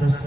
10